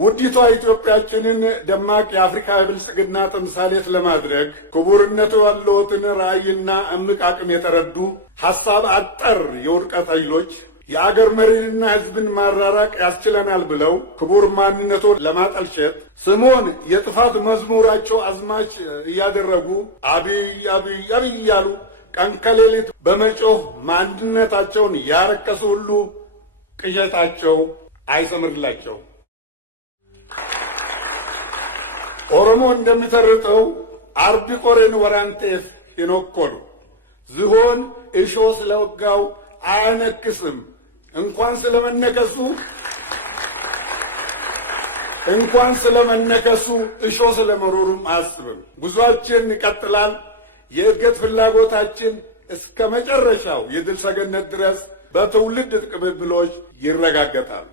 ውዲቷ ኢትዮጵያችንን ደማቅ የአፍሪካ የብልጽግና ተምሳሌት ለማድረግ ክቡርነቱ ያለዎትን ራዕይና እምቅ አቅም የተረዱ ሐሳብ አጠር የውድቀት ኃይሎች የአገር መሪንና ሕዝብን ማራራቅ ያስችለናል ብለው ክቡር ማንነቶን ለማጠልሸት ስሙን የጥፋት መዝሙራቸው አዝማች እያደረጉ አብይ አብይ አብይ እያሉ ቀን ከሌሊት በመጮህ ማንነታቸውን ያረከሱ ሁሉ ቅዠታቸው አይሰምርላቸው። ኦሮሞ እንደሚተርተው አርቢ ቆሬን ወራንቴፍ ይኖኮሉ ዝሆን እሾ ስለወጋው አያነክስም። እንኳን ስለመነከሱ እሾ ስለመሮሩም አያስብም። ጉዟችን ይቀጥላል። የእድገት ፍላጎታችን እስከ መጨረሻው የድል ሰገነት ድረስ በትውልድ ቅብብሎች ይረጋገጣል።